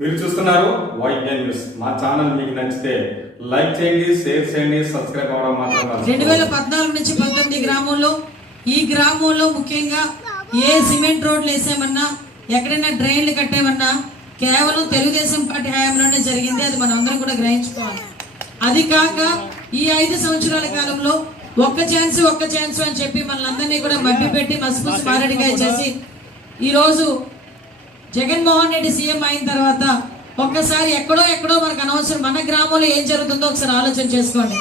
మీరు చూస్తున్నారు YN news. మా ఛానల్ మీకు నచ్చితే లైక్ చేయండి, షేర్ చేయండి, సబ్స్క్రైబ్ అవ్వడం మాత్రం 2014 నుంచి 19 గ్రామంలో ఈ గ్రామంలో ముఖ్యంగా ఏ సిమెంట్ రోడ్లు వేసామన్నా ఎక్కడైనా డ్రైన్లు కట్టామన్నా కేవలం తెలుగుదేశం పార్టీ హయాంలోనే జరిగింది. అది మనం అందరం కూడా గ్రహించుకోవాలి. అది కాక ఈ 5 సంవత్సరాల కాలంలో ఒక్క ఛాన్స్ అని చెప్పి మనల్ని కూడా మభ్య పెట్టి మసిపూసి మారడిగా చేసి ఈరోజు జగన్మోహన్ రెడ్డి సీఎం అయిన తర్వాత ఒక్కసారి ఎక్కడో మనకు అనవసరం. మన గ్రామంలో ఏం జరుగుతుందో ఒకసారి ఆలోచన చేసుకోండి.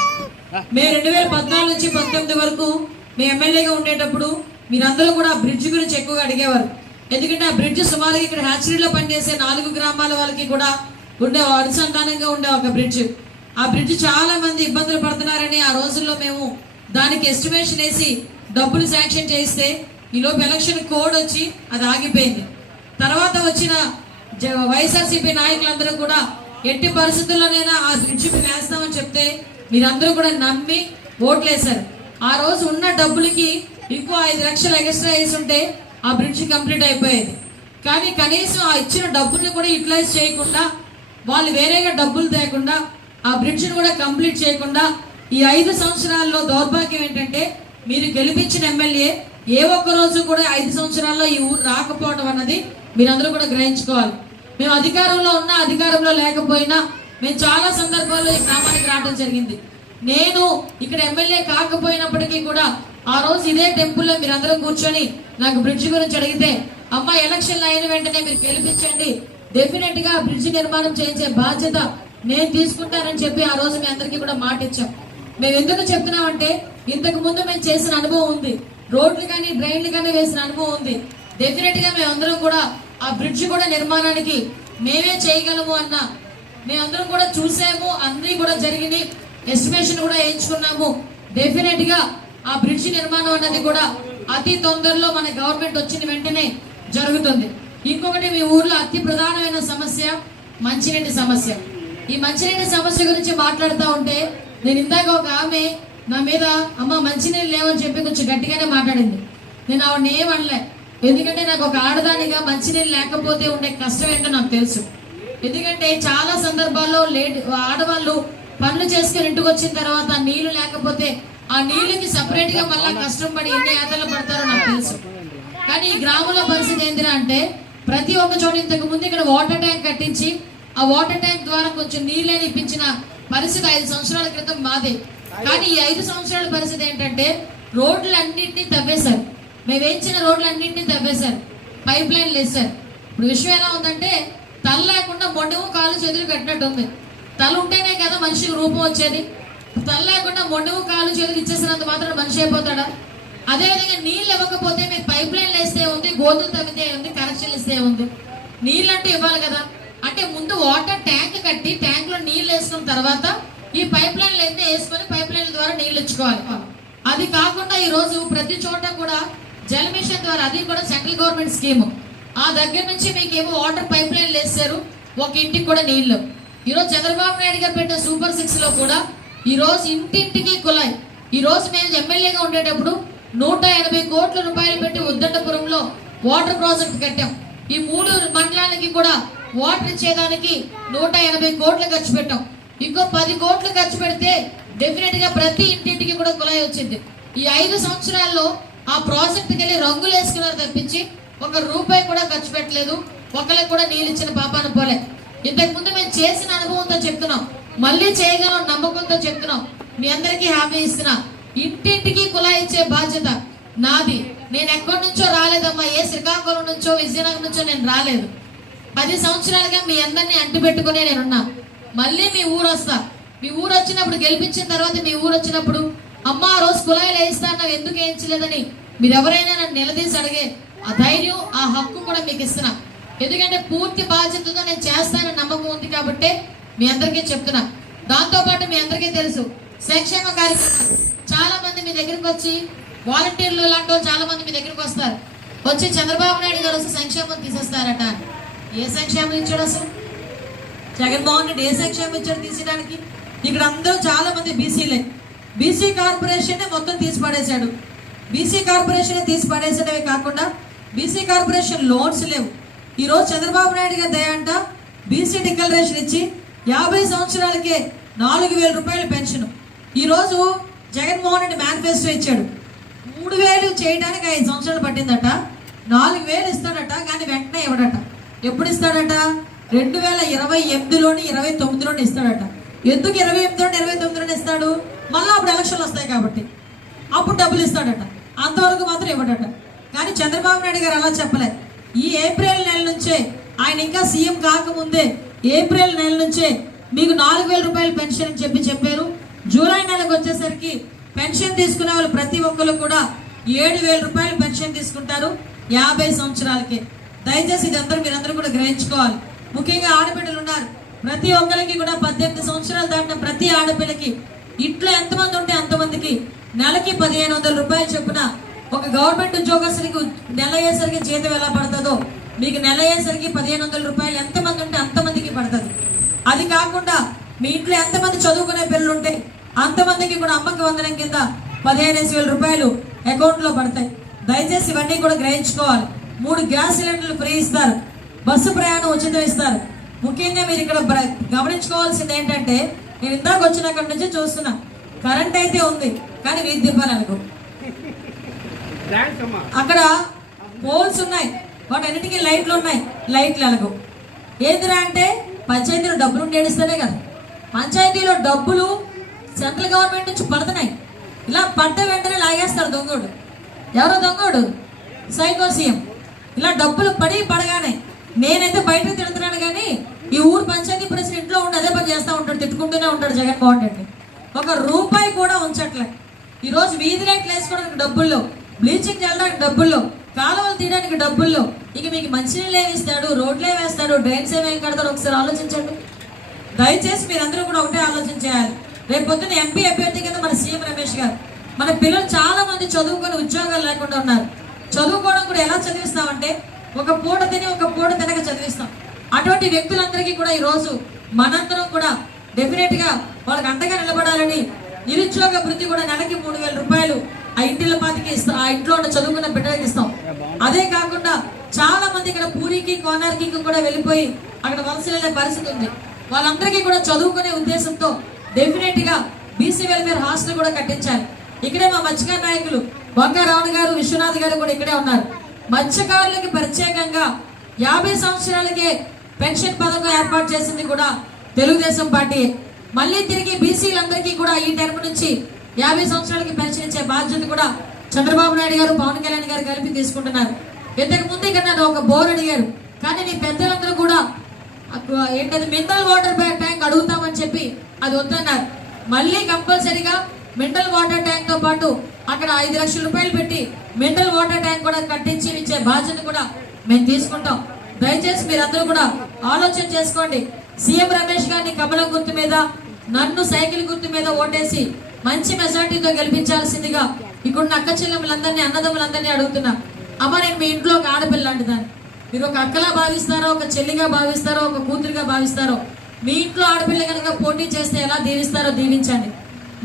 మేము 2014 నుంచి 19 వరకు మీ ఎమ్మెల్యేగా ఉండేటప్పుడు మీరందరూ కూడా బ్రిడ్జ్ గురించి ఎక్కువగా అడిగేవారు. ఎందుకంటే ఆ బ్రిడ్జ్ సుమారుగా ఇక్కడ హ్యాచరీలో పనిచేసే 4 గ్రామాల వాళ్ళకి కూడా ఉండే అనుసంధానంగా ఉండే ఒక బ్రిడ్జ్. ఆ బ్రిడ్జ్ చాలా మంది ఇబ్బందులు పడుతున్నారని ఆ రోజుల్లో మేము దానికి ఎస్టిమేషన్ వేసి డబ్బులు శాంక్షన్ చేస్తే ఈలోపు ఎలక్షన్ కోడ్ వచ్చి అది ఆగిపోయింది. తర్వాత వచ్చిన వైఎస్ఆర్సీపీ నాయకులందరూ కూడా ఎట్టి పరిస్థితుల్లోనైనా ఆ బ్రిడ్జ్ వేస్తామని చెప్తే మీరందరూ కూడా నమ్మి ఓట్లేశారు. ఆ రోజు ఉన్న డబ్బులకి ఇంకో 5 లక్షలు ఎక్స్ట్రా వేసి ఉంటే ఆ బ్రిడ్జ్ కంప్లీట్ అయిపోయేది. కానీ కనీసం ఆ ఇచ్చిన డబ్బుల్ని కూడా యూటిలైజ్ చేయకుండా వాళ్ళు వేరేగా డబ్బులు తేకుండా ఆ బ్రిడ్జ్ని కూడా కంప్లీట్ చేయకుండా ఈ 5 సంవత్సరాల్లో దౌర్భాగ్యం ఏంటంటే మీరు గెలిపించిన ఎమ్మెల్యే ఏ ఒక్క రోజు కూడా 5 సంవత్సరాల్లో ఈ ఊరు రాకపోవడం అన్నది మీరందరూ కూడా గ్రహించుకోవాలి. మేము అధికారంలో ఉన్నా అధికారంలో లేకపోయినా మేము చాలా సందర్భాల్లో ఈ గ్రామానికి రావడం జరిగింది. నేను ఇక్కడ ఎమ్మెల్యే కాకపోయినప్పటికీ కూడా ఆ రోజు ఇదే టెంపుల్లో మీరందరూ కూర్చొని నాకు బ్రిడ్జ్ గురించి అడిగితే అమ్మ ఎలక్షన్లు అయిన వెంటనే మీరు గెలిపించండి, డెఫినెట్ గా బ్రిడ్జ్ నిర్మాణం చేయించే బాధ్యత నేను తీసుకుంటానని చెప్పి ఆ రోజు మీ అందరికీ కూడా మాట ఇచ్చాం. మేము ఎందుకు చెప్తున్నామంటే ఇంతకు ముందు మేము చేసిన అనుభవం ఉంది, రోడ్లు కానీ డ్రైన్లు కానీ వేసిన అనుభవం ఉంది. డెఫినెట్ గా మేమందరం కూడా ఆ బ్రిడ్జ్ కూడా నిర్మాణానికి మేమే చేయగలము అన్న మేమందరం కూడా చూసాము, అన్ని కూడా జరిగింది, ఎస్టిమేషన్ కూడా వేయించుకున్నాము. డెఫినెట్ గా ఆ బ్రిడ్జ్ నిర్మాణం అన్నది కూడా అతి తొందరలో మన గవర్నమెంట్ వచ్చిన వెంటనే జరుగుతుంది. ఇంకొకటి మీ ఊర్లో అతి ప్రధానమైన సమస్య మంచినీటి సమస్య. ఈ మంచినీటి సమస్య గురించి మాట్లాడుతూ ఉంటే నేను ఇందాక ఒక ఆమె నా మీద అమ్మ మంచినీళ్ళు లేవని చెప్పి కొంచెం గట్టిగానే మాట్లాడింది. నేను ఆవిడని ఏమనలే, ఎందుకంటే నాకు ఒక ఆడదానిగా మంచినీళ్ళు లేకపోతే ఉండే కష్టం ఏంటో నాకు తెలుసు. ఎందుకంటే చాలా సందర్భాల్లో ఆడవాళ్ళు పనులు చేసుకుని ఇంటికి వచ్చిన తర్వాత నీళ్లు లేకపోతే ఆ నీళ్ళకి సపరేట్ గా మళ్ళీ కష్టం పడి ఎన్ని యాతలు పడతారో నాకు తెలుసు. కానీ ఈ గ్రామంలో పరిస్థితి ఏంటిరా అంటే ప్రతి ఒక్క చోట ఇంతకు ముందు ఇక్కడ వాటర్ ట్యాంక్ కట్టించి ఆ వాటర్ ట్యాంక్ ద్వారా కొంచెం నీళ్ళని ఇప్పించిన పరిస్థితి 5 సంవత్సరాల క్రితం మాదే. కానీ ఈ 5 సంవత్సరాల పరిస్థితి ఏంటంటే రోడ్లన్నింటినీ తవ్వేశారు, మేము వేయించిన రోడ్లన్నింటినీ తవ్వేశారు, పైప్ లైన్లు వేశారు. ఇప్పుడు విషయం ఎలా ఉందంటే తల లేకుండా మొండెము కాలు చేతులు కట్టినట్టు ఉంది. తల ఉంటేనే కదా మనిషికి రూపం వచ్చేది. తల లేకుండా మొండెము కాలు చేతులు ఇచ్చేసినంత మాత్రం మనిషి అయిపోతాడా? అదేవిధంగా నీళ్ళు ఇవ్వకపోతే మీరు పైప్ లైన్లు వేస్తే ఉంది, గోతులు తవ్వితే ఉంది, కనెక్షన్లు ఇస్తే ఉంది. నీళ్ళు అంటే ఇవ్వాలి కదా. అంటే ముందు వాటర్ ట్యాంక్ కట్టి ట్యాంక్ లో నీళ్ళు వేసుకున్న తర్వాత ఈ పైప్ లైన్లు అయితే వేసుకొని పైప్ లైన్ల ద్వారా నీళ్ళు ఇచ్చుకోవాలి. అది కాకుండా ఈ రోజు ప్రతి చోట కూడా జల మిషన్ ద్వారా, అది కూడా సెంట్రల్ గవర్నమెంట్ స్కీమ్, ఆ దగ్గర నుంచి మీకు ఏమో వాటర్ పైప్ లైన్లు వేస్తారు, ఒక ఇంటికి కూడా నీళ్లు. ఈరోజు చంద్రబాబు నాయుడు గారు పెట్టిన సూపర్ 6 లో కూడా ఈ రోజు ఇంటింటికి కుళాయి. ఈ రోజు మేము ఎమ్మెల్యేగా ఉండేటప్పుడు 180 కోట్ల రూపాయలు పెట్టి ఉద్దండపురంలో వాటర్ ప్రాజెక్ట్ కట్టాం. ఈ 3 మండలానికి కూడా వాటర్ ఇచ్చేదానికి 180 కోట్లు ఖర్చు పెట్టాం. ఇంకో 10 కోట్లు ఖర్చు పెడితే డెఫినెట్ గా ప్రతి ఇంటింటికి కూడా కుళాయి వచ్చింది. ఈ 5 సంవత్సరాల్లో ఆ ప్రాజెక్ట్కి వెళ్ళి రంగులు వేసుకున్నారు తప్పించి 1 రూపాయి కూడా ఖర్చు పెట్టలేదు, ఒకరికి కూడా నీళ్ళు ఇచ్చిన పాపాన పోలే. ఇంతకు ముందు మేము చేసిన అనుభవంతో చెప్తున్నాం, మళ్ళీ చేయగలం నమ్మకంతో చెప్తున్నాం. మీ అందరికీ హామీ ఇస్తున్నా, ఇంటింటికి కుళాయి ఇచ్చే బాధ్యత నాది. నేను ఎక్కడి నుంచో రాలేదమ్మా, ఏ శ్రీకాకుళం నుంచో విజయనగరం నుంచో నేను రాలేదు. 10 సంవత్సరాలుగా మీ అందరినీ అంటి పెట్టుకునే నేనున్నా. మళ్ళీ మీ ఊరు వస్తా. మీ ఊరు వచ్చినప్పుడు గెలిపించిన తర్వాత మీ ఊరు వచ్చినప్పుడు అమ్మ ఆ రోజు కుళాయిలు వేయిస్తాను ఎందుకు వేయించలేదని మీరు ఎవరైనా నన్ను నిలదీసి అడిగే ఆ ధైర్యం, ఆ హక్కు కూడా మీకు ఇస్తున్నా. ఎందుకంటే పూర్తి బాధ్యతతో నేను చేస్తానని నమ్మకం ఉంది కాబట్టి మీ అందరికీ చెప్తున్నా. దాంతోపాటు మీ అందరికీ తెలుసు సంక్షేమ కార్యక్రమాలు చాలా మంది మీ దగ్గరికి వచ్చి, వాలంటీర్లు లాంటి వాళ్ళు చాలా మంది మీ దగ్గరికి వస్తారు, వచ్చి చంద్రబాబు నాయుడు గారు వస్తే సంక్షేమం తీసేస్తారట. ఏ సంక్షేమం ఇచ్చాడు అసలు? జగన్మోహన్ రెడ్డి ఏ సంక్షేమం ఇచ్చాడు తీసేయడానికి? ఇక్కడ అందరూ చాలా మంది బీసీలే. బీసీ కార్పొరేషన్ మొత్తం తీసి పడేశాడు. బీసీ కార్పొరేషన్ తీసి పడేసడమే కాకుండా బీసీ కార్పొరేషన్ లోన్స్ లేవు. ఈరోజు చంద్రబాబు నాయుడు గారి దయ అంట బీసీ డిక్లరేషన్ ఇచ్చి 50 సంవత్సరాలకే 4,000 రూపాయల పెన్షన్. ఈరోజు జగన్మోహన్ రెడ్డి మేనిఫెస్టో ఇచ్చాడు. 3,000 చేయడానికి 5 సంవత్సరాలు పట్టిందట. 4,000 ఇస్తాడట, కానీ వెంటనే ఇవ్వడట. ఎప్పుడు ఇస్తాడట? 2028లోని 29లోని ఇస్తాడట. ఎందుకు 28లోని 29లోని ఇస్తాడు? మళ్ళీ అప్పుడు ఎలక్షన్లు వస్తాయి కాబట్టి అప్పుడు డబ్బులు ఇస్తాడట. అంతవరకు మాత్రం ఇవ్వడట. కానీ చంద్రబాబు నాయుడు గారు అలా చెప్పలే. ఈ ఏప్రిల్ నెల నుంచే, ఆయన ఇంకా సీఎం కాకముందే ఏప్రిల్ నెల నుంచే మీకు 4,000 రూపాయలు పెన్షన్ అని చెప్పారు. జూలై నెలకు వచ్చేసరికి పెన్షన్ తీసుకునే వాళ్ళు ప్రతి ఒక్కరు కూడా 7,000 రూపాయలు పెన్షన్ తీసుకుంటారు 50 సంవత్సరాలకే. దయచేసి ఇదంతా మీరందరూ కూడా గ్రహించుకోవాలి. ముఖ్యంగా ఆడపిల్లలు ఉన్నారు. ప్రతి ఒక్కరికి కూడా 18 సంవత్సరాలు దాటిన ప్రతి ఆడపిల్లకి ఇంట్లో ఎంతమంది ఉంటే అంతమందికి నెలకి 1,500 రూపాయలు చొప్పున ఒక గవర్నమెంట్ ఉద్యోగస్తులకి నెల అయ్యేసరికి జీతం ఎలా పడుతుందో మీకు నెల అయ్యేసరికి 1,500 రూపాయలు ఎంతమంది ఉంటే అంతమందికి పడుతుంది. అది కాకుండా మీ ఇంట్లో ఎంతమంది చదువుకునే పిల్లలు ఉంటే అంతమందికి కూడా అమ్మకి వందనం కింద 15,000 రూపాయలు అకౌంట్లో పడతాయి. దయచేసి ఇవన్నీ కూడా గ్రహించుకోవాలి. 3 గ్యాస్ సిలిండర్లు ఫ్రీ ఇస్తారు. బస్సు ప్రయాణం ఉచితం ఇస్తారు. ముఖ్యంగా మీరు ఇక్కడ గమనించుకోవాల్సింది ఏంటంటే, నేను ఇందాక వచ్చిన అక్కడి నుంచి చూస్తున్నా, కరెంట్ అయితే ఉంది కానీ వీధి దీపాలు అనుకో. అక్కడ పోల్స్ ఉన్నాయి, వాటి అన్నిటికీ లైట్లు ఉన్నాయి, లైట్లు ఎలాగో. ఏందిరా అంటే పంచాయతీలో డబ్బులు నేడిస్తేనే కదా. పంచాయతీలో డబ్బులు సెంట్రల్ గవర్నమెంట్ నుంచి పడుతున్నాయి. ఇలా పడ్డ వెంటనే లాగేస్తారు దొంగోడు. ఎవరో దొంగోడు? Psycho CM. ఇలా డబ్బులు పడగానే నేనైతే బయట తిడుతున్నాను, కానీ ఈ ఊరు పంచాయతీ ప్రెసిడెంట్ ఇంట్లో ఉండి అదే పని చేస్తూ ఉంటాడు, తిట్టుకుంటూనే ఉంటాడు జగన్మోహన్ రెడ్డి. 1 రూపాయి కూడా ఉంచట్లే. ఈరోజు వీధి లైట్లు వేసుకోవడానికి డబ్బుల్లో, బ్లీచింగ్ చల్లడానికి డబ్బుల్లో, కాలువలు తీయడానికి డబ్బుల్లో, ఇక మీకు మంచినీళ్ళు ఏమి ఇస్తాడు, రోడ్లు ఏమి వేస్తాడు, డ్రైన్స్ ఏమేమి కడతాడు ఒకసారి ఆలోచించండి. దయచేసి మీరందరూ కూడా ఒకటే ఆలోచన చేయాలి. రేపు పొద్దున్న ఎంపీ అభ్యర్థి కింద మన సీఎం రమేష్ గారు. మన పిల్లలు చాలా మంది చదువుకొని ఉద్యోగాలు లేకుండా ఉన్నారు. చదువుకోవడం కూడా ఎలా చదివిస్తామంటే ఒక పూట తిని ఒక పూట తినక చదివిస్తాం. అటువంటి వ్యక్తులందరికీ కూడా ఈరోజు మనందరం కూడా డెఫినెట్ గా వాళ్ళకి అండగా నిలబడాలని నిరుద్యోగ వృత్తి కూడా నెలకి 3,000 రూపాయలు ఆ ఇంటిల పాతికి ఇస్తాం, ఆ ఇంట్లో ఉన్న చదువుకున్న బిడ్డలకి ఇస్తాం. అదే కాకుండా చాలా మంది ఇక్కడ పూరికి కోనార్కి కూడా వెళ్ళిపోయి అక్కడ వలస వెళ్ళే పరిస్థితి ఉంది. వాళ్ళందరికీ కూడా చదువుకునే ఉద్దేశంతో డెఫినెట్ గా బీసీ వెల్ఫేర్ హాస్టల్ కూడా కట్టించాలి. ఇక్కడే మా మత్స్యకార నాయకులు వంగా రావణ్ గారు, విశ్వనాథ్ గారు కూడా ఇక్కడే ఉన్నారు. మత్స్యకారులకి ప్రత్యేకంగా 50 సంవత్సరాలకే పెన్షన్ పథకం ఏర్పాటు చేసింది కూడా తెలుగుదేశం పార్టీ. మళ్ళీ తిరిగి బీసీలందరికీ కూడా ఈ టర్మ్ నుంచి 50 సంవత్సరాలకి పెన్షన్ ఇచ్చే బాధ్యత కూడా చంద్రబాబు నాయుడు గారు, పవన్ కళ్యాణ్ గారు కలిపి తీసుకుంటున్నారు. ఇంతకు ముందు ఇక్కడ నన్ను ఒక బోర్ అడిగారు, కానీ నీ పెద్దలందరూ కూడా ఏంటది మినరల్ వాటర్ ట్యాంక్ అడుగుతామని చెప్పి అది వద్దన్నారు. మళ్ళీ కంపల్సరీగా మినరల్ వాటర్ ట్యాంక్ తో పాటు అక్కడ 5 లక్షల రూపాయలు పెట్టి మినరల్ వాటర్ ట్యాంక్ కూడా కట్టించి ఇచ్చే బాధ్యత కూడా మేము తీసుకుంటాం. దయచేసి మీరందరూ కూడా ఆలోచన చేసుకోండి. సీఎం రమేష్ గారిని కమలం గుర్తు మీద, నన్ను సైకిల్ గుర్తు మీద ఓటేసి మంచి మెజార్టీతో గెలిపించాల్సిందిగా ఇక్కడున్న అక్క చెల్లెములందరినీ, అన్నదమ్ములందరినీ అడుగుతున్నా. అమ్మ, నేను మీ ఇంట్లో ఒక ఆడపిల్ల లాంటి దాన్ని. మీరు ఒక అక్కలా భావిస్తారో, ఒక చెల్లిగా భావిస్తారో, ఒక కూతురుగా భావిస్తారో, మీ ఇంట్లో ఆడపిల్ల కనుక పోటీ చేస్తే ఎలా దీవిస్తారో దీవించండి.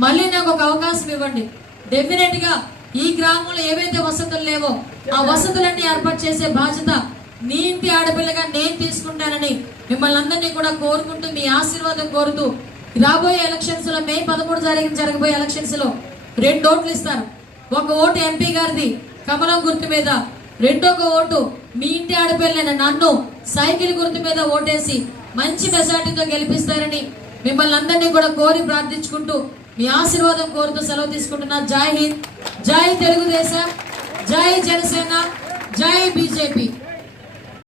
మళ్ళీ నాకు ఒక అవకాశం ఇవ్వండి. డెఫినెట్ గా ఈ గ్రామంలో ఏవైతే వసతులు లేవో ఆ వసతులన్నీ ఏర్పాటు చేసే బాధ్యత నీ ఇంటి ఆడపిల్లగా నేను తీసుకుంటానని మిమ్మల్ని అందరినీ కూడా కోరుకుంటూ, మీ ఆశీర్వాదం కోరుతూ, రాబోయే ఎలక్షన్స్ లో మే 13 తారీఖున జరగబోయే ఎలక్షన్స్ లో 2 ఓట్లు ఇస్తారు. ఒక ఓటు ఎంపీ గారిది కమలం గుర్తు మీద, రెండొక ఓటు మీ ఇంటి ఆడపిల్లైన నన్ను సైకిల్ గుర్తు మీద ఓటేసి మంచి మెజార్టీతో గెలిపిస్తారని మిమ్మల్ని అందరినీ కూడా కోరి ప్రార్థించుకుంటూ మీ ఆశీర్వాదం కోరుతూ సెలవు తీసుకుంటున్నా. జై హింద్, జై తెలుగుదేశం, జై జనసేన, జై బీజేపీ.